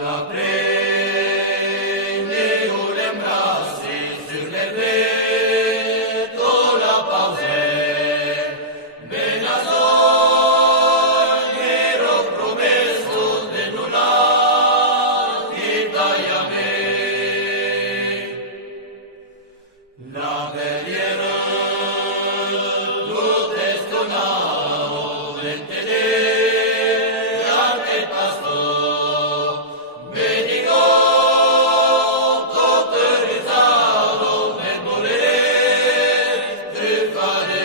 la prende le braccia sul letto la pausa ben ero promesso de nulla ti dai a me la veliera tu testonao ventene anche pasto bendigo cotterizzato per voler te fare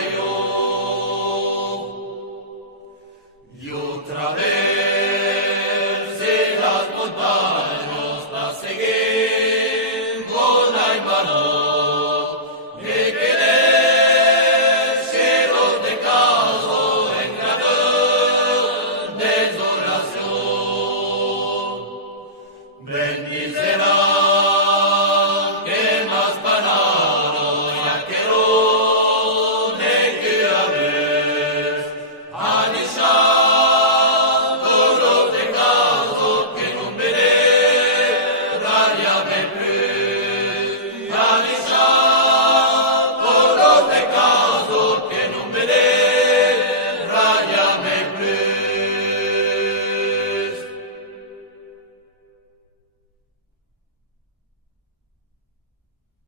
io traverse las montañas la seguimos la mano e que del cielo de caso en gran desolación bendice